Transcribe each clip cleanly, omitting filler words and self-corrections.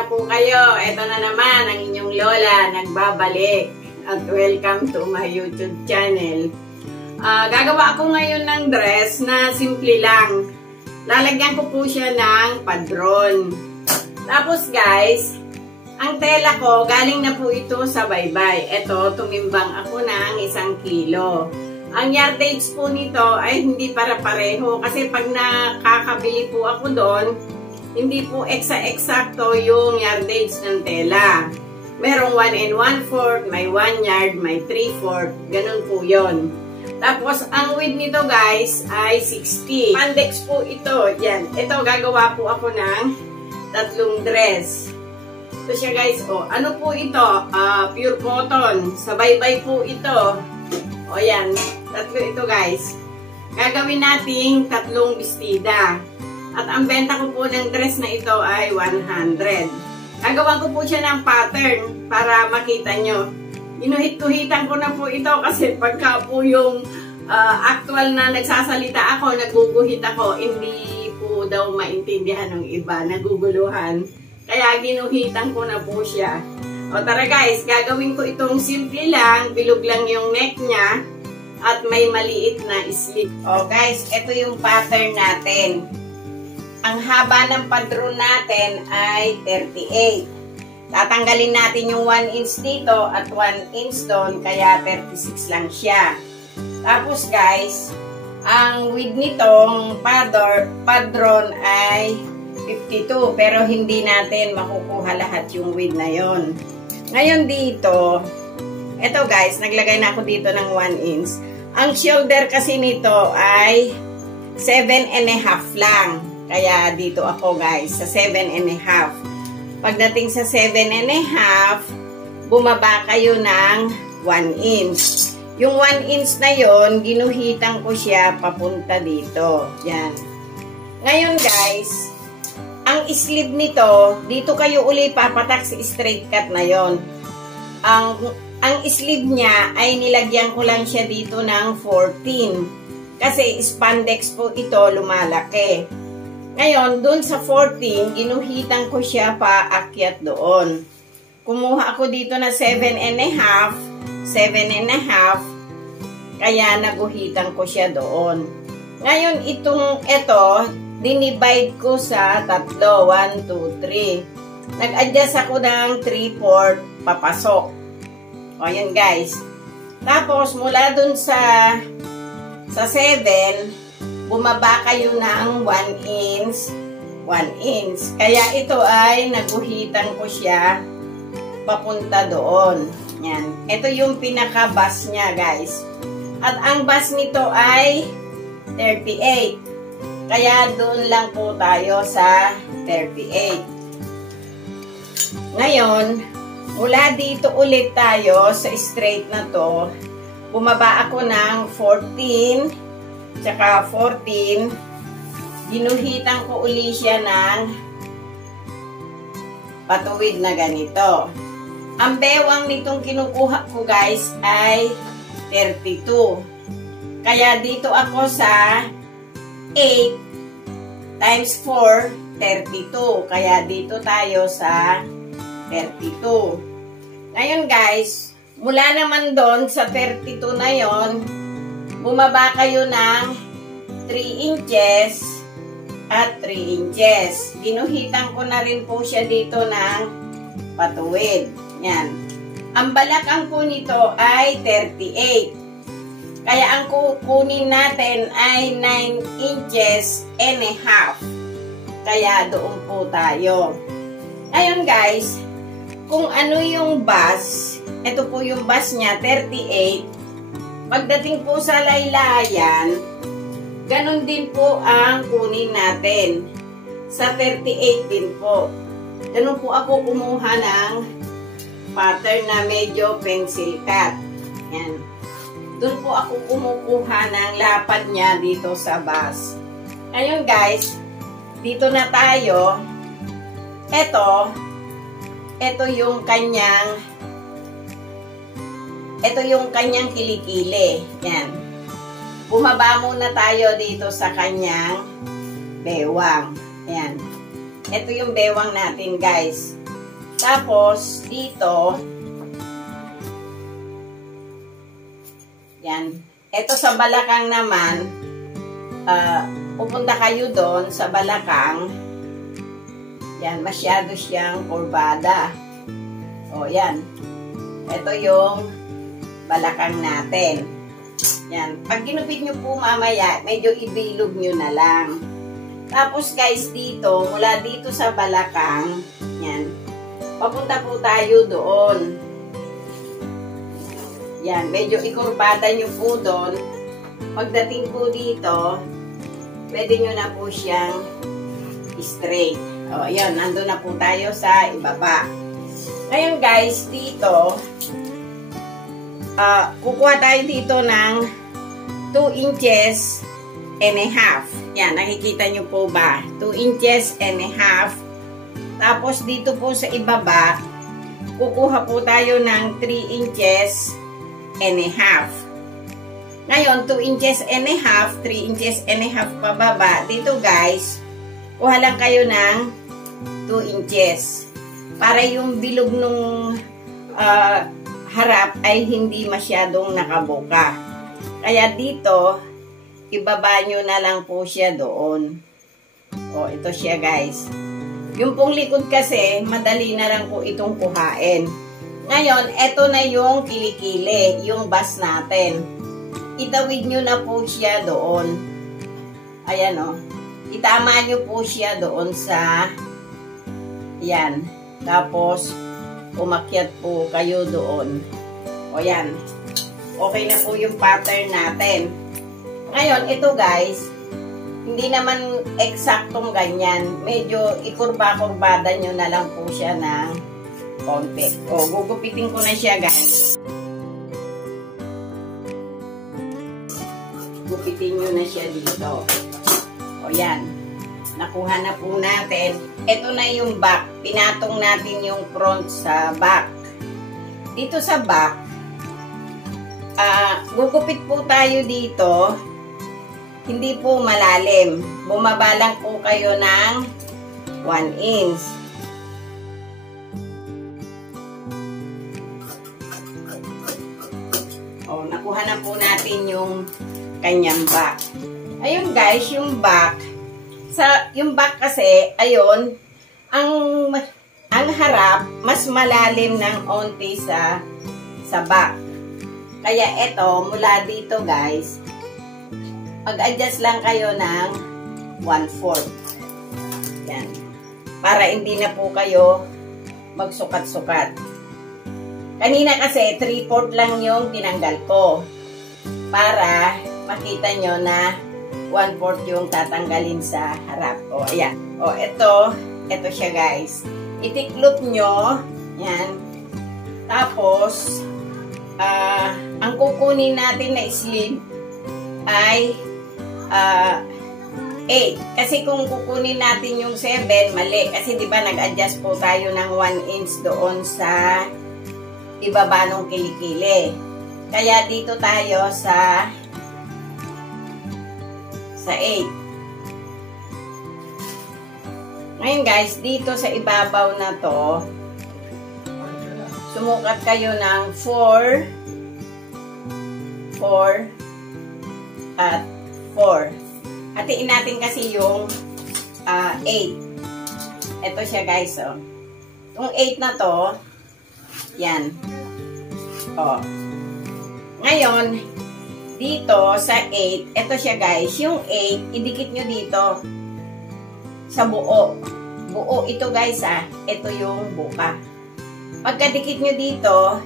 na po kayo. Ito na naman ang inyong lola nagbabalik. At welcome to my YouTube channel. Gagawa ako ngayon ng dress na simple lang. Lalagyan ko po siya ng padron. Tapos guys, ang tela ko, galing na po ito sa baybay. Ito, tumimbang ako ng 1 kilo. Ang yardage po nito ay hindi para-pareho. Kasi pag nakakabili po ako doon, hindi po eksakto yung yardage ng tela. Merong 1 1/4, may 1 yard, may 3/4. Ganun po yon. Tapos, ang width nito guys ay 60. Spandex po ito. Yan. Ito, gagawa po ako ng 3 dress. Ito siya guys. O, ano po ito? Pure cotton. Sa baybay po ito. O, yan. 3 ito guys. Gagawin nating 3 bestida. At ang benta ko po ng dress na ito ay 100. Gagawan ko po siya ng pattern para makita nyo. Inuhit-tuhitan ko na po ito kasi pagka po yung actual na nagsasalita ako, naguguhit ako, hindi po daw maintindihan ng iba, naguguluhan. Kaya ginuhitan ko na po siya. O tara guys, gagawin ko itong simple lang, bilog lang yung neck niya at may maliit na slit. O guys, ito yung pattern natin. Ang haba ng padron natin ay 38. Tatanggalin natin yung 1 inch dito at 1 inch doon, kaya 36 lang siya. Tapos guys, ang width nitong padron ay 52, pero hindi natin makukuha lahat yung width na yon. Ngayon dito, eto guys, naglagay na ako dito ng 1 inch. Ang shoulder kasi nito ay 7.5 lang. Kaya dito ako guys, sa 7.5. Pagdating sa 7.5, bumaba kayo ng 1 inch. Yung 1 inch na yon, ginuhitan ko siya papunta dito. Yan. Ngayon guys, ang sleeve nito, dito kayo uli papatak sa straight cut na yon. Ang sleeve niya ay nilagyan ko lang siya dito ng 14. Kasi spandex po ito, lumalaki. Ngayon, dun sa 14, ginuhitan ko siya paakyat doon. Kumuha ako dito na 7.5, kaya naguhitan ko siya doon. Ngayon, ito, dinivide ko sa 3, 1, 2, 3. Nag-adjust ako ng 3/4 papasok. O, yan guys. Tapos, mula dun sa 7, bumaba kayo ng 1 inch, 1 inch. Kaya ito ay naguhitan ko siya papunta doon. Yan. Ito yung pinaka-base niya, guys. At ang base nito ay 38. Kaya doon lang po tayo sa 38. Ngayon, mula dito ulit tayo sa straight na to. Bumaba ako ng 14. Tsaka 14, ginuhitan ko uli siya ng patuwid na ganito. Ang bewang nitong kinukuha ko guys ay 32. Kaya dito ako sa 8 times 4, 32. Kaya dito tayo sa 32. Ngayon guys, mula naman doon sa 32 na yon, bumaba kayo ng 3 inches at 3 inches. Ginuhitan ko na rin po siya dito ng patuwid. Yan. Ang balakang po nito ay 38. Kaya ang kukunin natin ay 9 inches and a half. Kaya doon po tayo. Ngayon guys, kung ano yung base, ito po yung base niya, 38. Pagdating po sa laylayan, ganun din po ang kunin natin. Sa 38 din po. Ganun po ako kumuha ng pattern na medyo pencil cut. Yan. Doon po ako kumukuha ng lapad niya dito sa base. Ngayon guys, dito na tayo. Ito yung kanyang kilikili. Yan. Bumaba muna tayo dito sa kanyang bewang. Ayan. Ito yung bewang natin, guys. Tapos, dito, yan. Ito sa balakang naman, pupunta kayo doon sa balakang. Yan, masyado siyang kurbada. O, yan. Ito yung balakang natin. Yan. Pag ginupit nyo po mamaya, medyo ibilog nyo na lang. Tapos guys, dito, mula dito sa balakang, yan, papunta po tayo doon. Yan, medyo ikurbada nyo po doon. Pagdating po dito, pwede nyo na po siyang straight. O, ayan, nandun na po tayo sa ibaba. Ngayon guys, dito, kukuha tayo dito ng 2 inches and a half. Yan, nakikita nyo po ba? 2 inches and a half. Tapos dito po sa ibaba, kukuha po tayo ng 3 inches and a half. Ngayon, 2 inches and a half, 3 inches and a half pababa. Dito guys, kuha lang kayo ng 2 inches. Para yung bilog nung harap ay hindi masyadong nakabuka. Kaya dito, ibaba nyo na lang po siya doon. O, ito siya guys. Yung pong likod kasi, madali na lang po itong kuhain. Ngayon, ito na yung kilikili, yung bas natin. Itawid nyo na po siya doon. Ayan o. Itama nyo po siya doon sa yan. Tapos, umakyat po kayo doon. O yan. Okay na po yung pattern natin. Ngayon, ito guys, hindi naman eksaktong ganyan. Medyo ikurba-kurbada nyo na lang po siya ng konti. O, gugupitin ko na siya guys. Gupitin nyo na siya dito. O yan. Nakuha na po natin. Ito na yung back. Pinatong natin yung front sa back. Dito sa back, gugupit po tayo dito. Hindi po malalim. Bumaba lang po kayo ng 1 inch. O, nakuha na po natin yung kanyang back. Ayun guys, yung back. Yung back kasi, ayun, ang harap, mas malalim ng onti sa back. Kaya ito, mula dito guys, mag-adjust lang kayo ng 1/4. Yan. Para hindi na po kayo magsukat-sukat. Kanina kasi, 3/4 lang yung tinanggal ko. Para makita nyo na 1/4 yung tatanggalin sa harap. O, ayan. O, ito siya guys. Itiklop nyo. Yan. Tapos, ang kukunin natin na sleeve ay 8. Kasi kung kukunin natin yung 7, mali. Kasi di ba nag-adjust po tayo ng 1 inch doon sa ibaba ng kilikili. Kaya dito tayo sa 8. Ngayon guys, dito sa ibabaw na to, sumukat kayo ng 4 at 4. Hatiin natin kasi yung 8. Ito siya guys, oh. Itong 8 na to, yan. Oh. Ngayon, dito sa 8, ito siya guys, yung 8, idikit nyo dito sa buo. Buo ito guys ito yung buka. Pagkadikit nyo dito,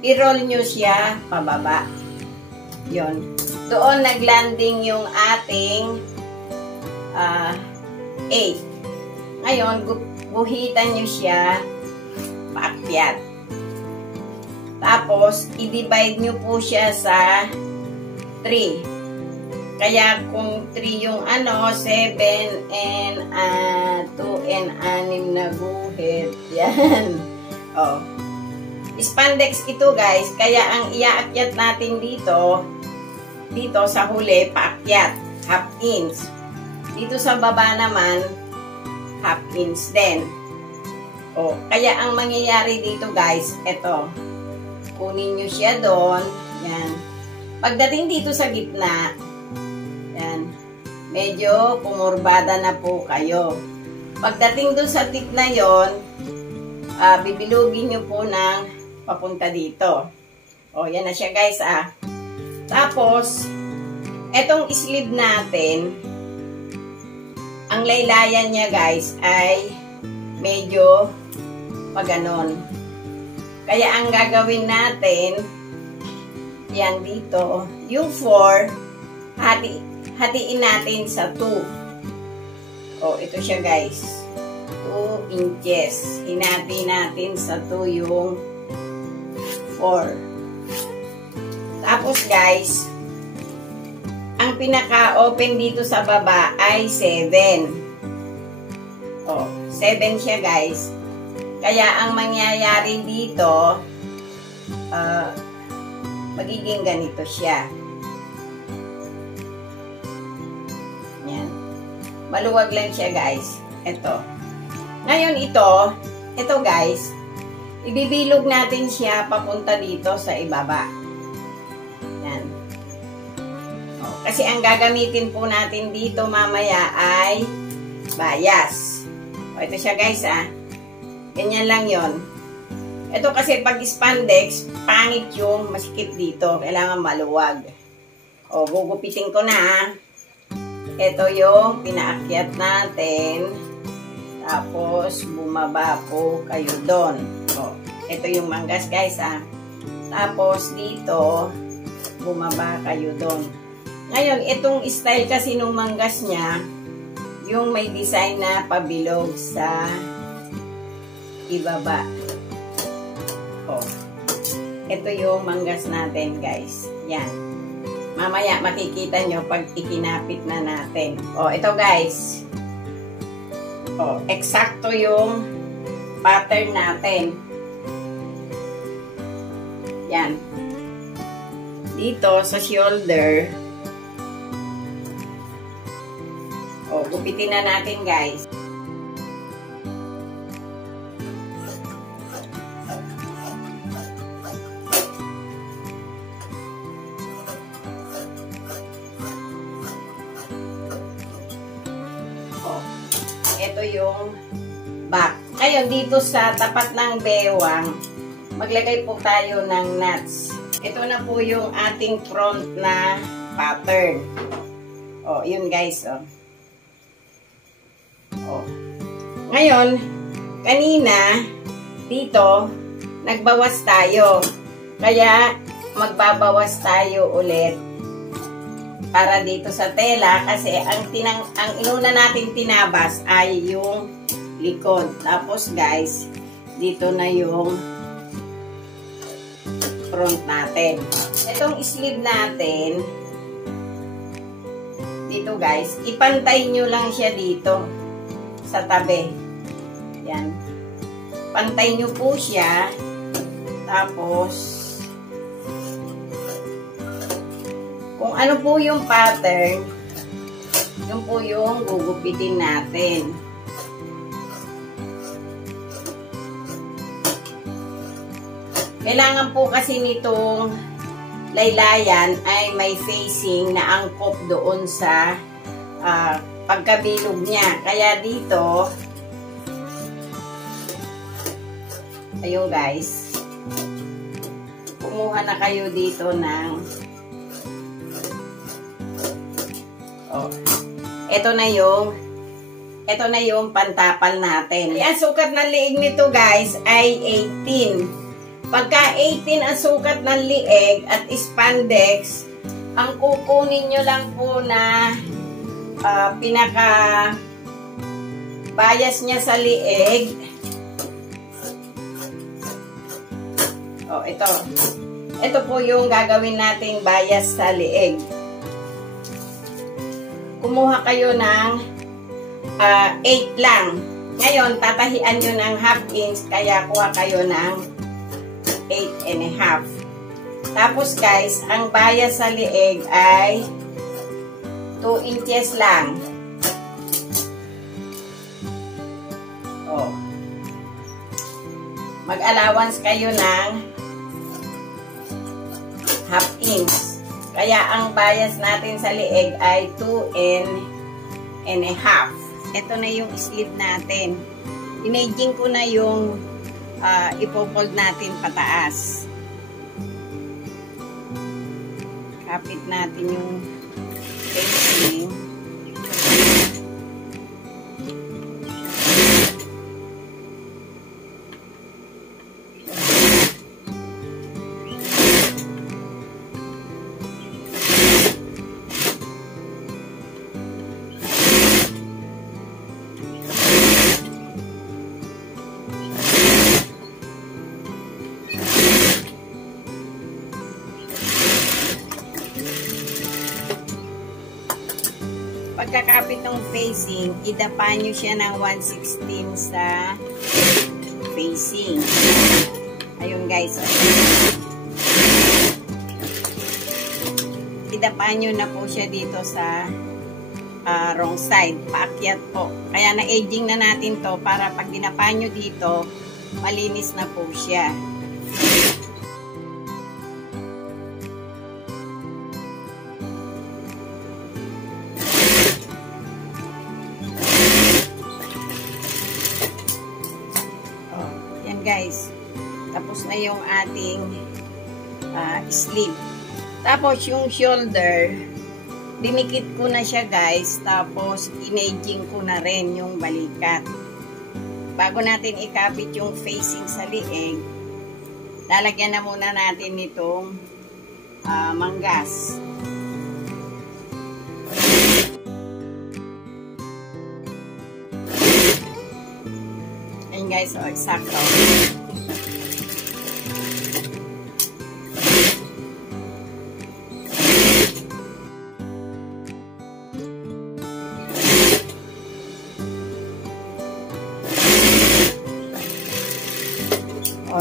i-roll nyo siya pababa. Yun. Doon naglanding yung ating 8. Ngayon, guhitan nyo siya paakyat. Tapos, i-divide nyo po siya sa 3. Kaya kung 3 yung 7 and 2 and 6 na guhit. Yan. Oh. Spandex ito guys. Kaya ang iaakyat natin dito sa huli, paakyat. 1/2 inch. Dito sa baba naman, 1/2 inch din. O, kaya ang mangyayari dito guys, eto. Kunin nyo siya doon. Yan. Pagdating dito sa gitna, yan, medyo kumurbada na po kayo. Pagdating doon sa tip na yon, bibilugin nyo po ng papunta dito. O, yan na siya guys Tapos, etong sleeve natin, ang laylayan niya guys ay medyo paganon. Kaya ang gagawin natin, yan dito, yung 4, hatiin natin sa 2. O, ito siya guys. 2 inches. Hinati natin sa 2 yung 4. Tapos guys, ang pinaka-open dito sa baba ay 7. O, 7 siya guys. Kaya ang mangyayari dito, magiging ganito siya. Yan. Maluwag lang siya guys. Ito. Ngayon ito guys, ibibilog natin siya papunta dito sa ibaba. Yan. O, kasi ang gagamitin po natin dito mamaya ay bias. O, ito siya guys Ganyan lang yon. Ito kasi pag spandex, pangit yung masikip dito. Kailangan maluwag. O, gugupitin ko na. Ito yung pinaakyat natin. Tapos, bumaba po kayo doon. O, ito yung manggas guys Tapos, dito, bumaba kayo doon. Ngayon, itong style kasi nung manggas niya, yung may design na pabilog sa ibaba. O, ito yung manggas natin guys. Yan. Mamaya makikita nyo pag ikinapit na natin. O, ito guys. O, eksakto yung pattern natin. Yan. Dito sa shoulder. O, gupitin na natin guys. Ito yung back. Ngayon, dito sa tapat ng bewang, maglagay po tayo ng nuts. Ito na po yung ating front na pattern. O, yun guys, Ngayon, kanina, dito, nagbawas tayo. Kaya, magbabawas tayo ulit para dito sa tela kasi ang inuna natin tinabas ay yung likod. Tapos guys, dito na yung front natin. Itong sleeve natin, dito guys, ipantay nyo lang siya dito sa tabi. Yan. Pantay nyo po siya. Tapos, kung ano po yung pattern, yun po yung gugupitin natin. Kailangan po kasi nitong laylayan ay may facing na angkop doon sa pagkabilog niya. Kaya dito, ayun guys, kumuha na kayo dito ng ito na yung pantapal natin. Ang sukat ng liig nito guys ay 18. Pagka 18 ang sukat ng liig at spandex, ang kukunin nyo lang po na pinaka bias niya sa liig. Ito. Ito po yung gagawin nating bias sa liig. Kumuha kayo ng 8 lang. Ngayon, tatahian nyo ng ½ inch, kaya kuha kayo ng 8.5. Tapos guys, ang bias sa liig ay 2 inches lang. mag-allowance kayo ng 1/2 inch. Kaya ang bias natin sa lieg ay 2.5. Ito na yung sleeve natin. Inaging ko na yung ipofold natin pataas. Kapit natin yung facing. Pagkakapit ng facing, idapa nyo siya ng 1/16 sa facing. Ayun guys. Idapa nyo na po siya dito sa wrong side. Paakyat po. Kaya na-edging na natin to para pag dinapa nyo dito, malinis na po siya. Guys, tapos na yung ating sleeve. Tapos yung shoulder, dinikit ko na siya guys, tapos inaging ko na rin yung balikat. Bago natin ikapit yung facing sa lieg, lalagyan na muna natin nitong manggas. Ayan guys, eksakto.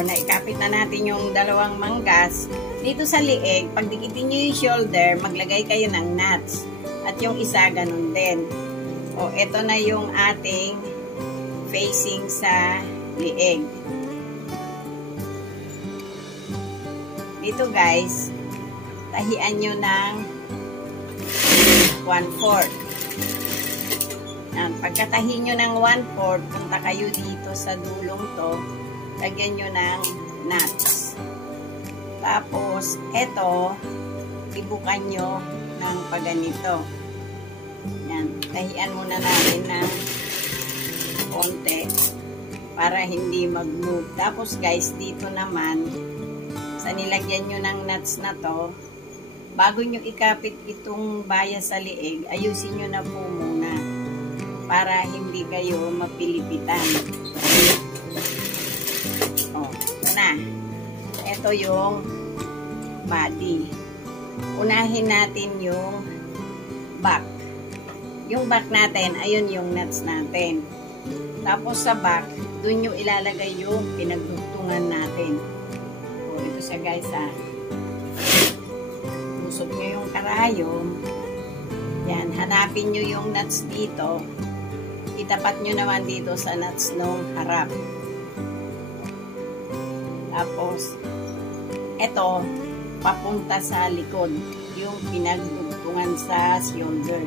Naikapit na natin yung dalawang manggas. Dito sa lieg, pag dikitin nyo yung shoulder, maglagay kayo ng nuts. At yung isa, ganun din. Ito na yung ating facing sa lieg. Dito guys, tahian nyo ng 1/4. Pagkatahi nyo ng 1/4, punta kayo dito sa dulong to, lagyan nyo ng nuts. Tapos, eto, ibukan nyo ng paganito. Yan, tahian muna natin ng konti para hindi mag-move. Tapos guys, dito naman sa nilagyan nyo ng nuts na to, bago nyo ikapit itong bias sa lieg, ayusin nyo na po muna para hindi kayo mapilipitan. Ito yung body. Unahin natin yung back. Yung back natin, ayun yung nuts natin. Tapos sa back, dun nyo ilalagay yung pinagdugtungan natin. Ito siya guys ha. Usok nyo yung karayom. Yan, hanapin nyo yung nuts dito. Itapat nyo naman dito sa nuts nung harap. Tapos, eto, papunta sa likod. Yung pinagdugtungan sa shoulder.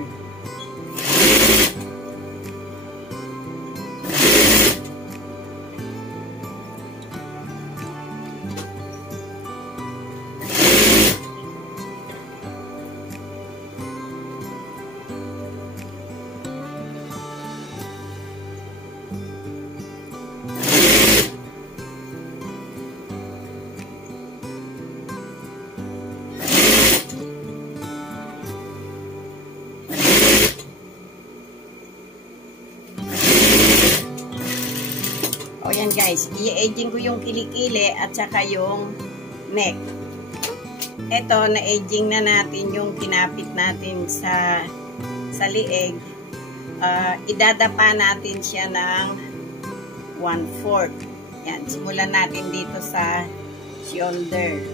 Yan guys, i-aging ko yung kilikili at saka yung neck. Ito, na-aging na natin yung kinapit natin sa lieg. Idadapa natin siya ng 1/4. Yan, simulan natin dito sa shoulder.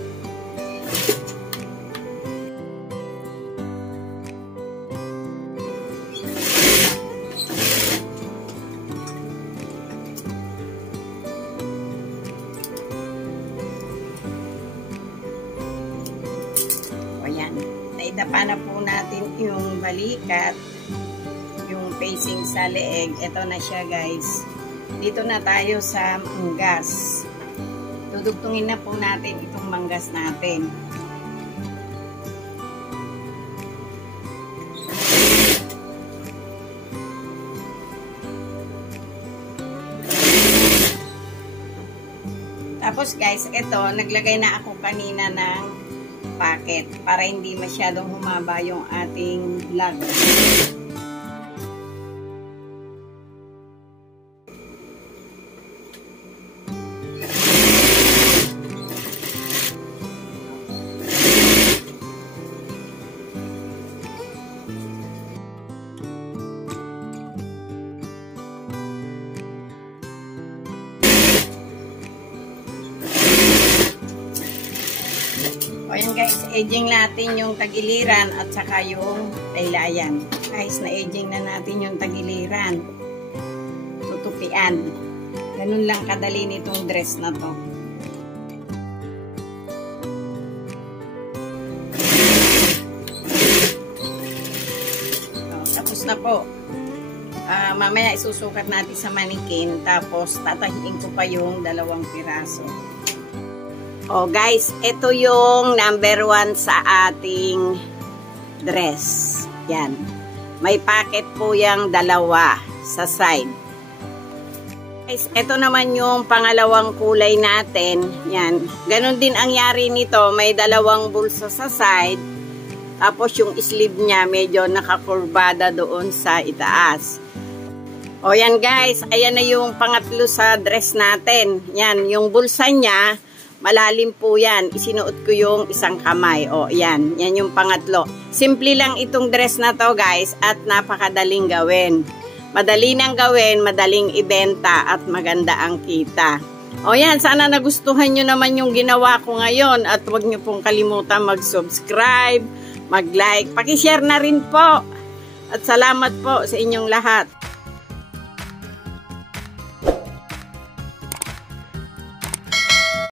idapa na po natin yung balikat, yung facing sa leeg. Ito na siya guys. Dito na tayo sa manggas. Dudugtungin na po natin itong manggas natin. Tapos guys, ito, naglagay na ako kanina ng packet para hindi masyadong humaba yung ating vlog. O yan guys, edging natin yung tagiliran at saka yung laylayan. Guys, na-edging na natin yung tagiliran. Tutupian. Ganun lang kadali nitong dress na to. So, tapos na po. Mamaya isusukat natin sa manikin. Tapos tatahiin ko pa yung 2 piraso. Oh guys, ito yung number 1 sa ating dress. Yan. May packet po yung 2 sa side. Guys, ito naman yung pangalawang kulay natin. Yan. Ganon din ang yari nito. May 2 bulsa sa side. Tapos yung sleeve niya medyo nakakurbada doon sa itaas. O yan guys, ayan na yung pangatlo sa dress natin. Yan, yung bulsa niya malalim po yan. Isinuot ko yung isang kamay. O, yan. Yan yung pangatlo. Simple lang itong dress na to, guys. At napakadaling gawin. Madali nang gawin, madaling ibenta, at maganda ang kita. O, yan. Sana nagustuhan nyo naman yung ginawa ko ngayon. At huwag nyo pong kalimutan mag-subscribe, mag-like. Pakishare na rin po. At salamat po sa inyong lahat.